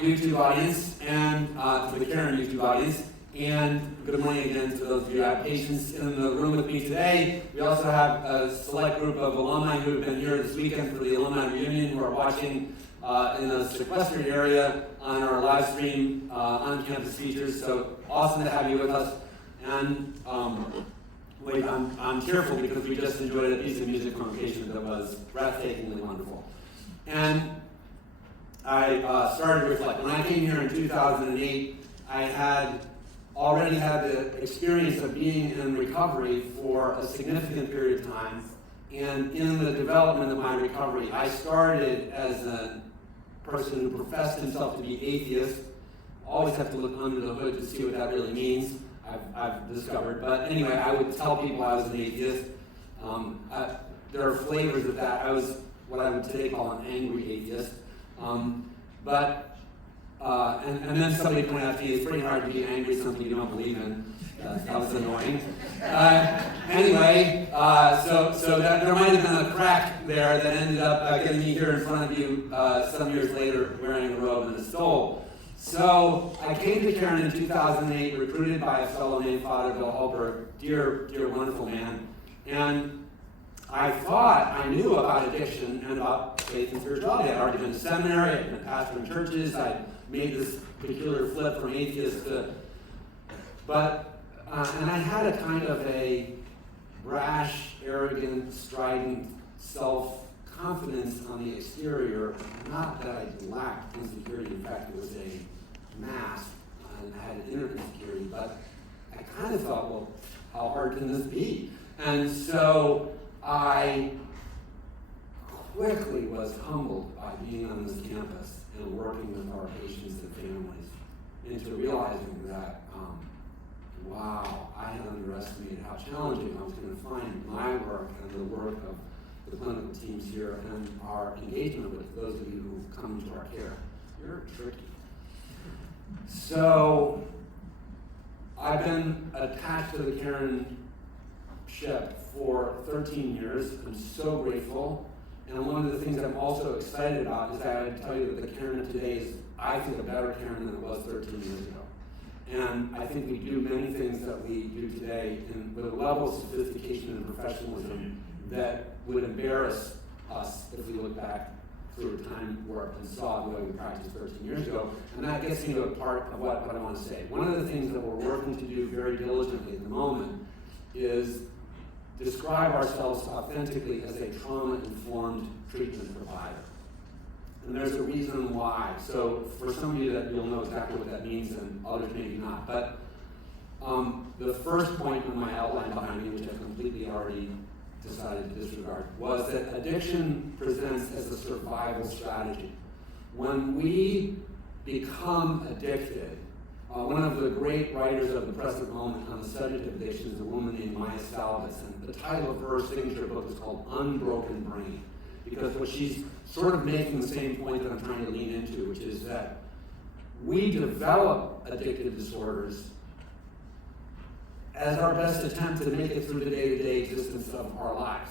YouTube audience and to the Caron YouTube audience. And good morning again to those of you who have patients in the room with me today. We also have a select group of alumni who have been here this weekend for the alumni reunion who are watching in a sequestered area on our live stream on-campus features. So awesome to have you with us. And wait, I'm tearful because we just enjoyed a piece of music from Patient that was breathtakingly wonderful. And I started to reflect. When I came here in 2008, I had already had the experience of being in recovery for a significant period of time. And in the development of my recovery, I started as a person who professed himself to be atheist. Always have to look under the hood to see what that really means, I've discovered. But anyway, I would tell people I was an atheist. There are flavors of that. I was what I would today call an angry atheist. And then somebody pointed out to me, it's pretty hard to be angry at something you don't believe in. That was annoying. Anyway, so that, there might have been a crack there that ended up getting me here in front of you some years later wearing a robe and a stole. So I came to Caron in 2008, recruited by a fellow named Father Bill Hulper, dear, wonderful man. And I thought I knew about addiction and about faith and spirituality. I'd already been to seminary, I'd been pastoring churches, I'd made this peculiar flip from atheist to, and I had a kind of a brash, arrogant, strident self-confidence on the exterior. Not that I lacked insecurity, in fact, it was a mask, and I had an inner insecurity, but I kind of thought, well, how hard can this be? And so I quickly was humbled by being on this campus and working with our patients and families into realizing that, wow, I had underestimated how challenging I was going to find my work and the work of the clinical teams here and our engagement with those of you who've come into our care. You're tricky. So I've been attached to the Caron ship for 13 years. I'm so grateful. And one of the things I'm also excited about is that I would tell you that the Caron of today is, I think, a better Caron than it was 13 years ago. And I think we do many things that we do today with a level of sophistication and professionalism that would embarrass us if we look back through time warp and saw the way we practiced 13 years ago. And that gets me to a part of what I want to say. One of the things that we're working to do very diligently at the moment is describe ourselves authentically as a trauma-informed treatment provider. And there's a reason why. So for some of you that you'll know exactly what that means and others maybe not. But the first point in my outline behind me, which I completely already decided to disregard, was that addiction presents as a survival strategy. When we become addicted, one of the great writers of the present moment on the subject of addiction is a woman named Maya Salvis, and the title of her signature book is called Unbroken Brain, because what she's sort of making the same point that I'm trying to lean into, which is that we develop addictive disorders as our best attempt to make it through the day-to-day existence of our lives.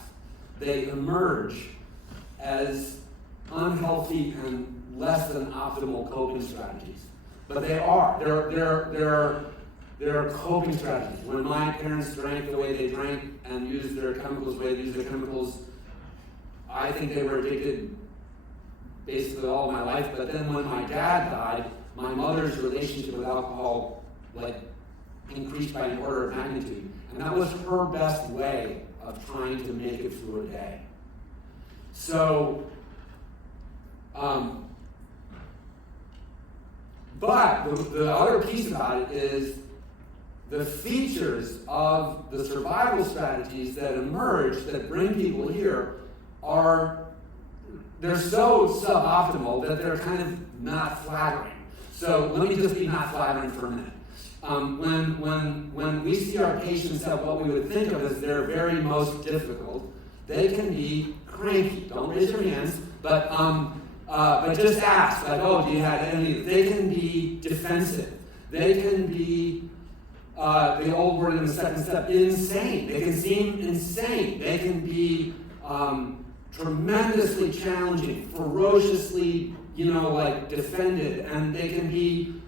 They emerge as unhealthy and less than optimal coping strategies. But they are. They're coping strategies. When my parents drank the way they drank and used their chemicals the way they used their chemicals, I think they were addicted basically all my life. But then when my dad died, my mother's relationship with alcohol increased by an order of magnitude. And that was her best way of trying to make it through a day. So, but the other piece about it is the features of the survival strategies that emerge that bring people here they're so suboptimal that they're kind of not flattering. So let me just be not flattering for a minute. When we see our patients at what we would think of as their very most difficult, they can be cranky. Don't raise your hands, but just ask, do you have any? They can be defensive. They can be, the old word in the second step, insane. They can seem insane. They can be tremendously challenging, ferociously, like defended, and they can be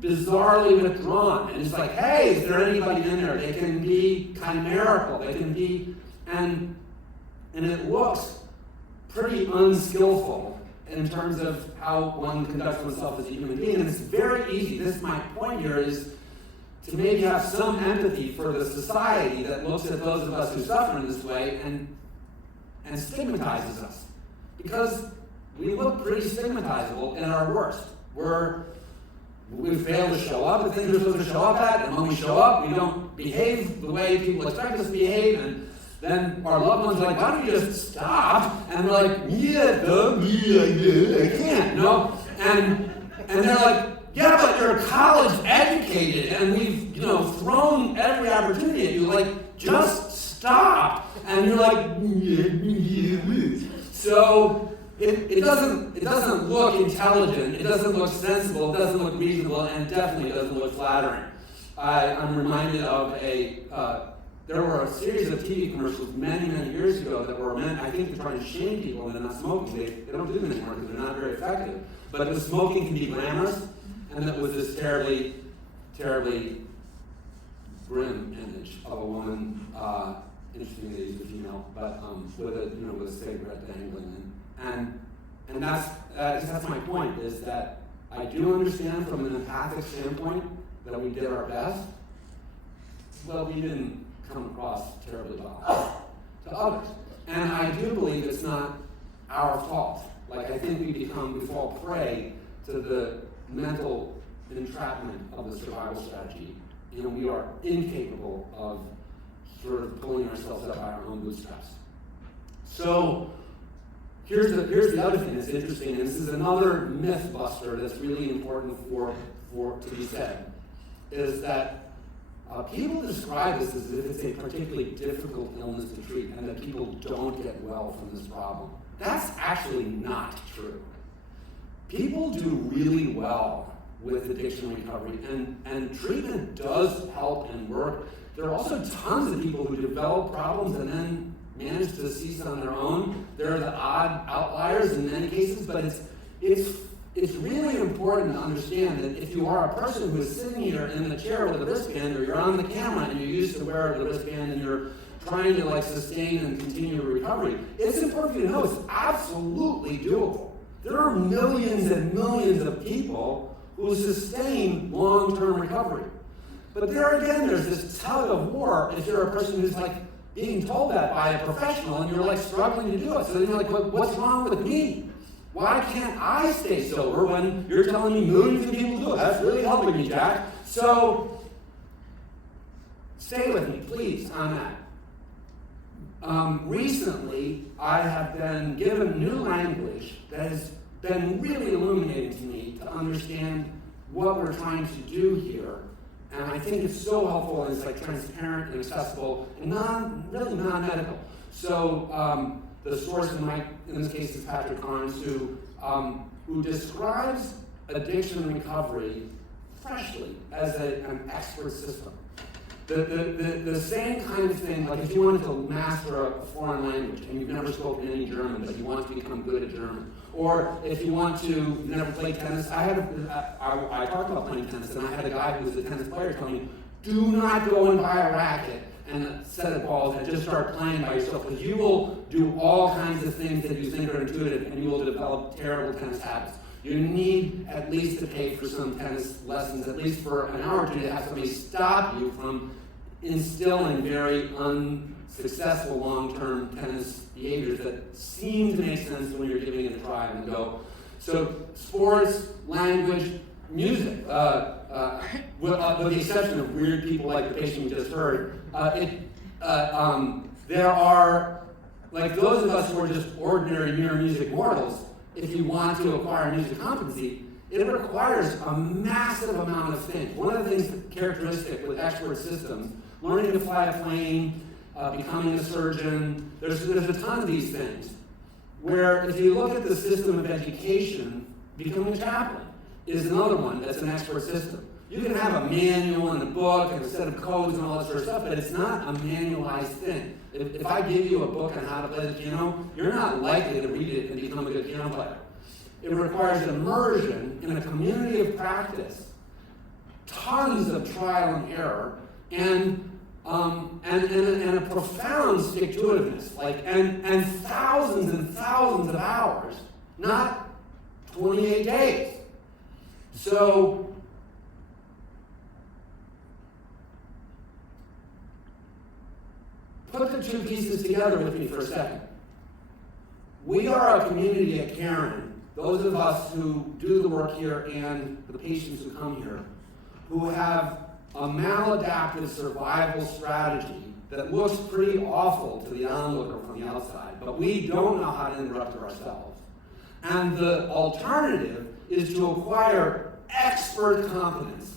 bizarrely withdrawn. And it's like, hey, is there anybody in there? They can be chimerical. They can be, and it looks pretty unskillful in terms of how one conducts oneself as a human being. And it's very easy. This is my point here, is to maybe have some empathy for the society that looks at those of us who suffer in this way and stigmatizes us. Because we look pretty stigmatizable in our worst. We fail to show up at things we're supposed to show up at, and when we show up, we don't behave the way people expect us to behave, and then our loved ones are like, why don't you just stop? And we're like, I can't, And they're like, yeah, but you're college educated, and we've, thrown every opportunity at you, like, just stop. And you're like, so it doesn't look intelligent, it doesn't look sensible, it doesn't look reasonable, and definitely doesn't look flattering. I'm reminded of there were a series of TV commercials many, many years ago that were meant, I think, to try to shame people into not smoking. They don't do them anymore because they're not very effective. But the smoking can be glamorous, and that was this terribly, terribly grim image of a woman, interestingly they used a female, but with a cigarette dangling. And that's my point, is that I do understand from an empathic standpoint that we did our best, but we didn't come across terribly well to others. And I do believe it's not our fault. Like, I think we fall prey to the mental entrapment of the survival strategy. We are incapable of sort of pulling ourselves up by our own bootstraps. So here's the other thing that's interesting, and this is another myth buster that's really important for to be said, is that people describe this as if it's a particularly difficult illness to treat and that people don't get well from this problem. That's actually not true. People do really well with addiction recovery, and treatment does help and work. There are also tons of people who develop problems and then manage to cease on their own. There are the odd outliers in many cases, but it's really important to understand that if you are a person who is sitting here in the chair with a wristband, or you're on the camera and you used to wear the wristband and you're trying to sustain and continue recovery, it's important for you to know it's absolutely doable. There are millions and millions of people who sustain long-term recovery. But there again, there's this tug of war if you're a person who's being told that by a professional and you're struggling to do it. So then you're like, what's wrong with me? Why can't I stay sober when you're telling me millions of people do it? That's really helping me, Jack. So stay with me, please, on that. Recently, I have been given new language that has been really illuminating to me to understand what we're trying to do here. And I think it's so helpful, and it's transparent and accessible and really non-medical. So the source in this case is Patrick Caron, who describes addiction recovery freshly as an expert system. The same kind of thing, if you wanted to master a foreign language and you've never spoken any German, but you want to become good at German, or if you want to never play tennis. I talked about playing tennis, and I had a guy who was a tennis player tell me, do not go and buy a racket and a set of balls and just start playing by yourself, because you will do all kinds of things that you think are intuitive, and you will develop terrible tennis habits. You need at least to pay for some tennis lessons, at least for an hour or two, to have somebody stop you from instilling very unsuccessful long-term tennis behaviors that seem to make sense when you're giving it a try and go. So sports, language, music, with the exception of weird people like the patient we just heard, there are, those of us who are just ordinary mere music mortals, if you want to acquire music competency, it requires a massive amount of things. One of the things that's characteristic with expert systems, learning to fly a plane, becoming a surgeon, there's a ton of these things. Where if you look at the system of education, becoming a chaplain is another one that's an expert system. You can have a manual and a book and a set of codes and all that sort of stuff, but it's not a manualized thing. If I give you a book on how to play the piano, you're not likely to read it and become a good piano player. It requires immersion in a community of practice, tons of trial and error, and a profound stick-to-itiveness, and thousands of hours, not 28 days. So, put the two pieces together with me for a second. We are a community at Caron, those of us who do the work here and the patients who come here, who have a maladaptive survival strategy that looks pretty awful to the onlooker from the outside, but we don't know how to interrupt it ourselves. And the alternative is to acquire expert competence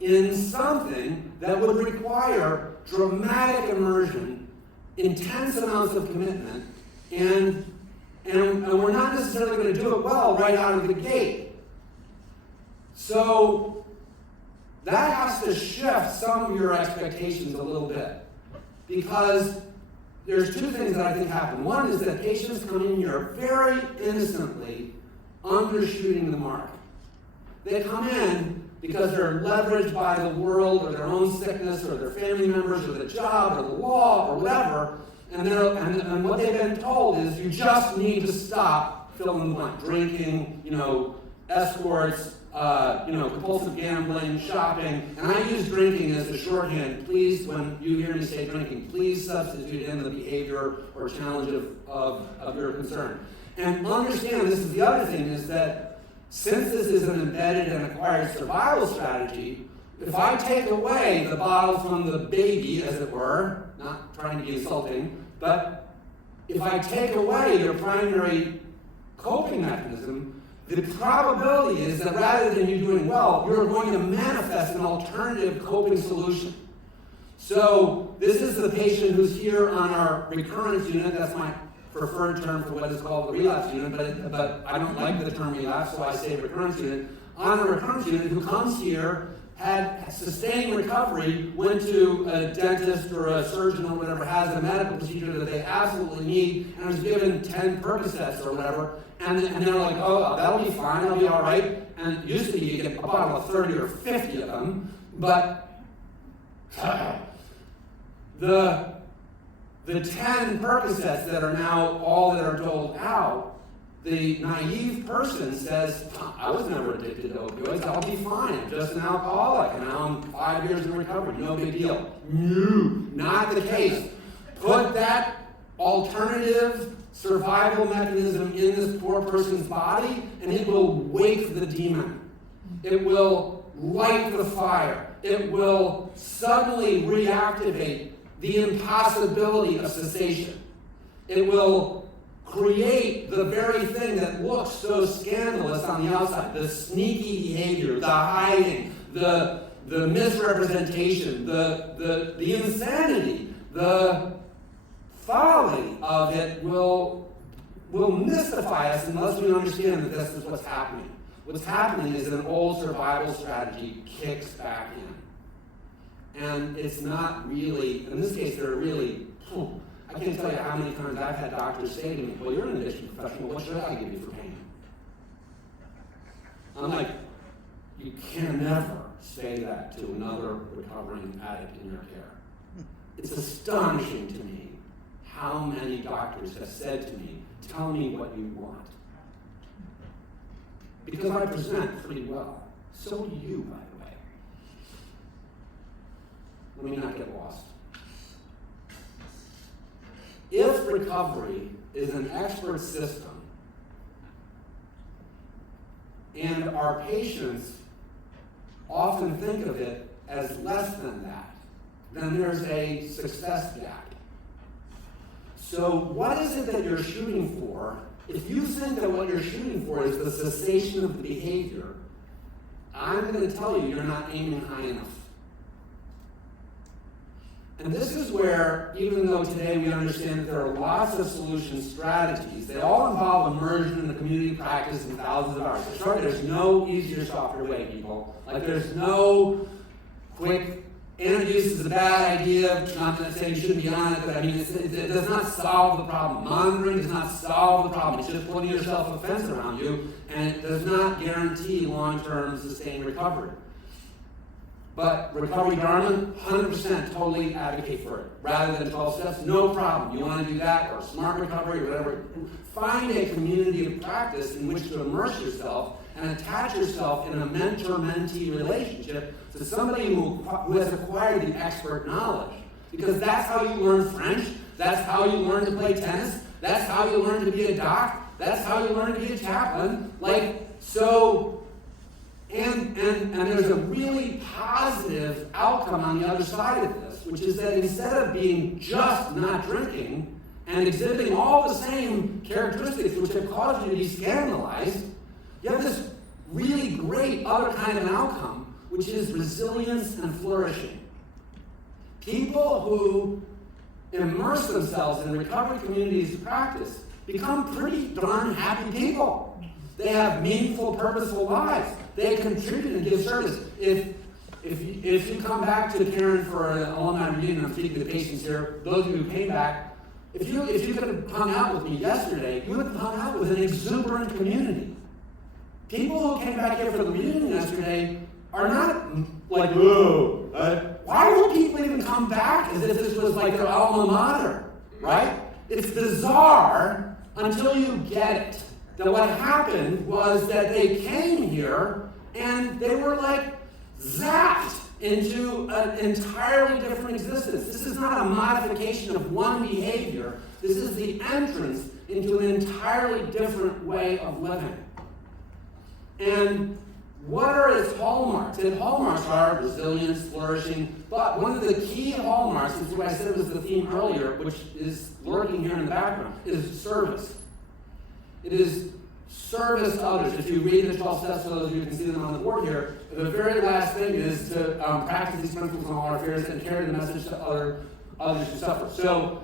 in something that would require dramatic immersion, intense amounts of commitment, and we're not necessarily going to do it well right out of the gate. So that has to shift some of your expectations a little bit, because there's two things that I think happen. One is that patients come in here very innocently undershooting the mark. They come in because they're leveraged by the world or their own sickness or their family members or the job or the law or whatever, and what they've been told is you just need to stop fill in the blank, drinking, escorts, compulsive gambling, shopping, and I use drinking as a shorthand. Please, when you hear me say drinking, please substitute in the behavior or challenge of your concern. And understand, this is the other thing, is that since this is an embedded and acquired survival strategy, if I take away the bottle from the baby, as it were, not trying to be insulting, but if I take away your primary coping mechanism, the probability is that rather than you doing well, you're going to manifest an alternative coping solution. So this is the patient who's here on our recurrence unit. That's my preferred term for what is called the relapse unit, but I don't like the term relapse, so I say recurrence unit. On a recurrence unit who comes here, had sustained recovery, went to a dentist or a surgeon or whatever, has a medical procedure that they absolutely need, and was given 10 Percocets or whatever, and they're like, oh, that'll be fine, that'll be all right. And usually you get a bottle of 30 or 50 of them, but the 10 Percocets that are now all that are doled out, the naive person says, I was never addicted to opioids, I'll be fine, I'm just an alcoholic, and now I'm 5 years in recovery, no big deal. No, not the case. Put that alternative survival mechanism in this poor person's body, and it will wake the demon. It will light the fire. It will suddenly reactivate the impossibility of cessation. It will create the very thing that looks so scandalous on the outside, the sneaky behavior, the hiding, the misrepresentation, the insanity, the folly of it will mystify us unless we understand that this is what's happening. What's happening is an old survival strategy kicks back in. And it's not really, in this case, they're really, I can't tell you how many times I've had doctors say to me, well, you're an addiction professional, what should I give you for pain? I'm like, you can never say that to another recovering addict in your care. It's astonishing to me how many doctors have said to me, tell me what you want. Because I present pretty well. So do you, by the way. Let me not get lost. If recovery is an expert system, and our patients often think of it as less than that, then there's a success gap. So what is it that you're shooting for? If you think that what you're shooting for is the cessation of the behavior, I'm going to tell you you're not aiming high enough. And this is where, even though today we understand that there are lots of solution strategies, they all involve immersion in the community practice and thousands of hours. Sorry, there's no easier, softer way, people. Like, there's no quick Internet use is a bad idea. Not that saying you shouldn't be on it, but I mean, it does not solve the problem. Monitoring does not solve the problem. It's just putting yourself a fence around you, and it does not guarantee long-term sustained recovery. But recovery Dharma, 100% totally advocate for it. Rather than 12 steps, no problem. You want to do that, or smart recovery, or whatever. Find a community of practice in which to immerse yourself and attach yourself in a mentor-mentee relationship to somebody who has acquired the expert knowledge. Because that's how you learn French, that's how you learn to play tennis, that's how you learn to be a doc, that's how you learn to be a chaplain. And there's a really positive outcome on the other side of this, which is that instead of being just not drinking and exhibiting all the same characteristics which have caused you to be scandalized, you have this really great other kind of an outcome, which is resilience and flourishing. People who immerse themselves in recovery communities of practice become pretty darn happy people. They have meaningful, purposeful lives. They contribute and give service. If you come back to Caron for an alumni reunion, I'm speaking to the patients here, those of you who came back, if you could have hung out with me yesterday, you would have hung out with an exuberant community. People who came back here for the reunion yesterday are not like, whoa, why would people even come back as if this was like their alma mater, right? It's bizarre until you get it. That what happened was that they came here and they were like zapped into an entirely different existence. This is not a modification of one behavior. This is the entrance into an entirely different way of living. And what are its hallmarks? Its hallmarks are resilience, flourishing, but one of the key hallmarks, is what I said was the theme earlier, which is lurking here in the background, is service. It is service to others. If you read the 12 steps, for those of you who can see them on the board here, the very last thing is to practice these principles in all our affairs and carry the message to others who suffer. So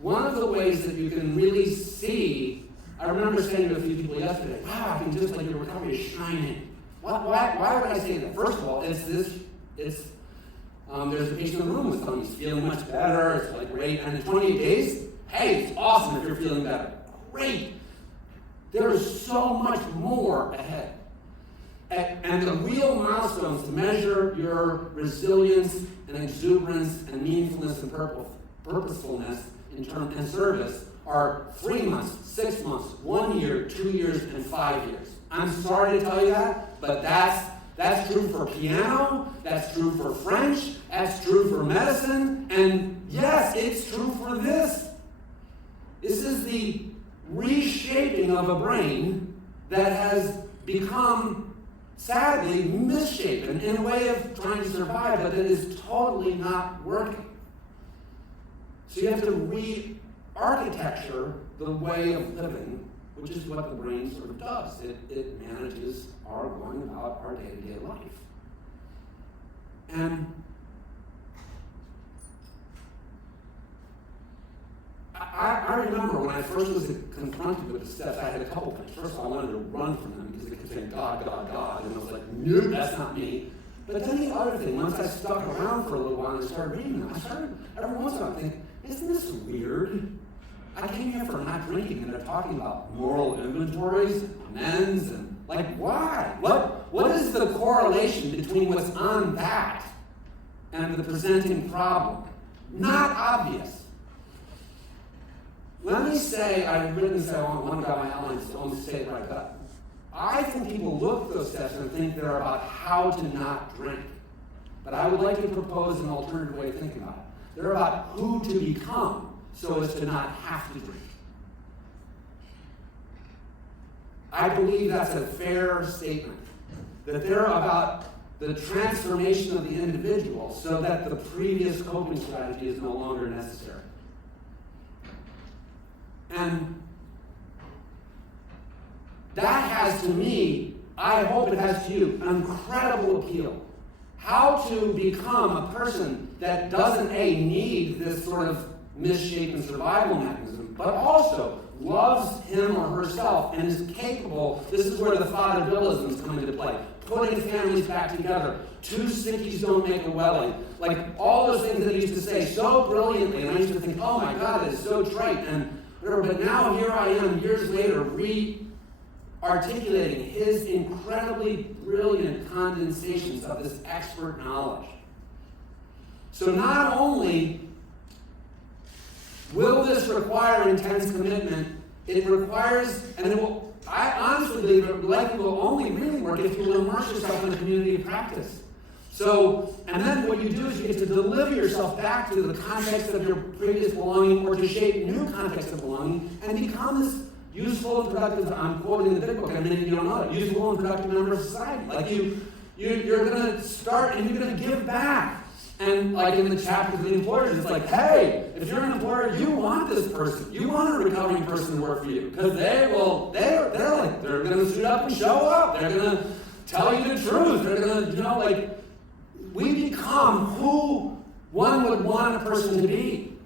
one of the ways that you can really see. I remember saying to a few people yesterday, wow, I can just like your recovery is shining. Why would I say that? First of all, there's a patient in the room with someone who's feeling much better, it's like great, and in 28 days, hey, it's awesome if you're feeling better. Great. There is so much more ahead. And the real milestones to measure your resilience and exuberance and meaningfulness and purposefulness and service are 3 months, 6 months, 1 year, 2 years, and 5 years. I'm sorry to tell you that, but that's true for piano, that's true for French, that's true for medicine, and yes, it's true for this. This is the reshaping of a brain that has become, sadly, misshapen in a way of trying to survive, but that is totally not working. So you have to re-architecture the way of living, which is what the brain sort of does. It manages our going about our day-to-day life. And I remember when I first was confronted with the steps, I had a couple things. First of all, I wanted to run from them because they kept saying, God, God, God. And I was like, nope, that's not me. But then the other thing, once I stuck around for a little while and I started reading them, I started every once in a while thinking, isn't this weird? I came here for not drinking and they're talking about moral inventories, amends, and like, why? What is the correlation between what's on that and the presenting problem? Not obvious. Let me say, I've written this, I want to got my outlines to almost say it right up. I think people look at those steps and think they're about how to not drink. But I would like to propose an alternative way of thinking about it. They're about who to become so as to not have to drink. I believe that's a fair statement. That they're about the transformation of the individual so that the previous coping strategy is no longer necessary. And that has to me, I hope it has to you, an incredible appeal. How to become a person that doesn't, need this sort of misshapen survival mechanism, but also loves him or herself and is capable, this is where the father-billisms come into play, putting families back together. Two sickies don't make a welling. Like all those things that he used to say so brilliantly, and I used to think, oh my God, it is so trite. And whatever. But now here I am, years later, articulating his incredibly brilliant condensations of this expert knowledge. So not only will this require intense commitment, it requires, and it will, I honestly believe it likely will only really work if you will immerse yourself in a community of practice. So, and then what you do is you get to deliver yourself back to the context of your previous belonging or to shape new contexts of belonging and become this useful and productive, I'm quoting the big book, and many of you don't know it, useful and productive member of society. Like you're going to start and you're going to give back. And like in the chapter of the employers, it's like, hey, if you're an employer, you want this person. You want a recovering person to work for you. Because they're going to suit up and show up. They're going to tell you the truth. They're going to, we become who one would want a person to be.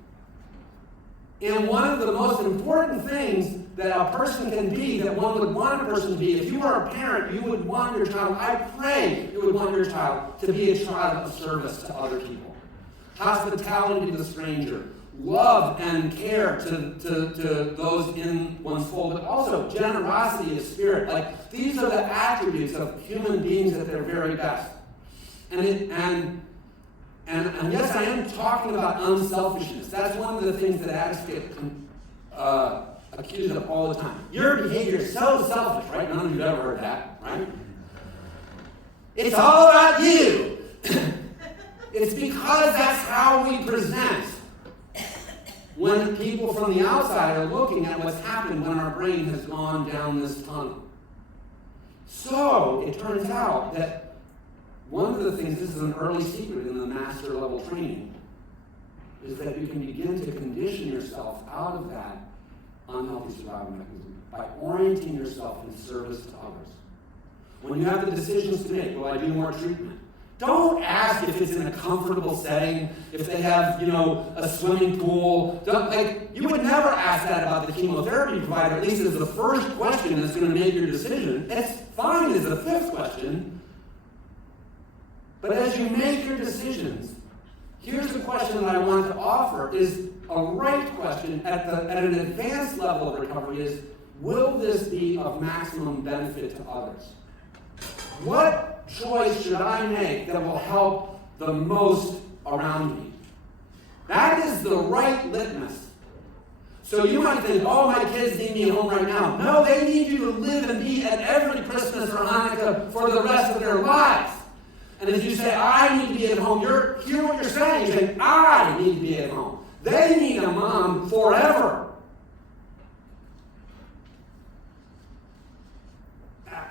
And one of the most important things that a person can be, that one would want a person to be, if you are a parent, you would want your child, I pray you would want your child to be a child of service to other people. Hospitality to the stranger, love and care to those in one's fold, but also generosity of spirit. Like, these are the attributes of human beings at their very best. And yes, I am talking about unselfishness. That's one of the things that addicts get accused of all the time. Your behavior is so selfish, right? None of you have ever heard that, right? It's all about you. It's because that's how we present when people from the outside are looking at what's happened when our brain has gone down this tunnel. So it turns out that one of the things, this is an early secret in the master level training, is that you can begin to condition yourself out of that unhealthy survival mechanism by orienting yourself in service to others. When you have the decisions to make, will I do more treatment? Don't ask if it's in a comfortable setting, if they have, a swimming pool. You would never ask that about the chemotherapy provider, at least as the first question that's going to make your decision. It's fine as the fifth question. But as you make your decisions, here's the question that I want to offer, is a right question at an advanced level of recovery is, will this be of maximum benefit to others? What choice should I make that will help the most around me? That is the right litmus. So you might think, oh, my kids need me at home right now. No, they need you to live and be at every Christmas or Hanukkah for the rest of their lives. And as you say, I need to be at home, hear what you're saying. You're saying, I need to be at home. They need a mom forever.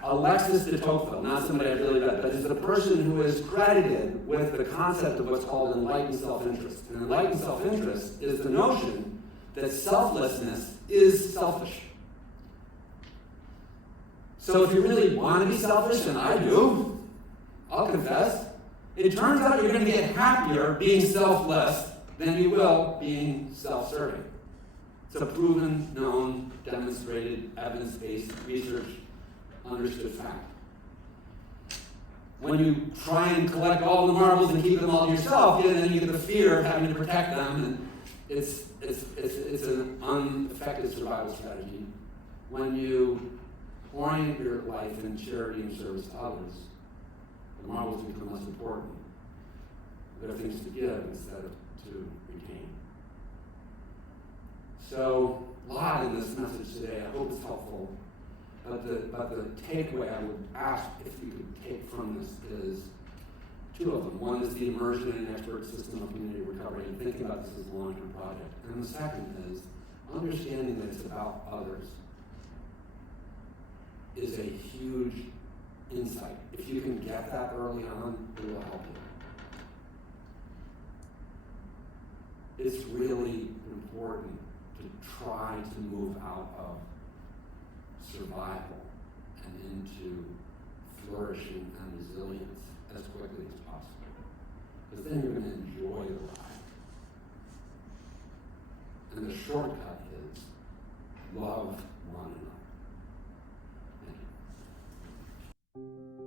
Alexis de Tocqueville, not somebody I really read, but is the person who is credited with the concept of what's called enlightened self-interest. And enlightened self-interest is the notion that selflessness is selfish. So if you really want to be selfish, and I do, I'll confess, it turns out you're going to get happier being selfless than you will being self-serving. It's a proven, known, demonstrated, evidence-based, research, understood fact. When you try and collect all the marbles and keep them all to yourself, then you get the fear of having to protect them, and it's an ineffective survival strategy. When you orient your life in charity and service to others, the marbles become less important. There are things to give instead of to retain. So, a lot in this message today. I hope it's helpful. But the takeaway I would ask if you could take from this is two of them. One is the immersion in an expert system of community recovery and thinking about this as a long-term project. And the second is understanding that it's about others is a huge insight. If you can get that early on, it will help you. It's really important to try to move out of survival and into flourishing and resilience as quickly as possible. Because then you're going to enjoy the ride. And the shortcut is love one another. Thank you.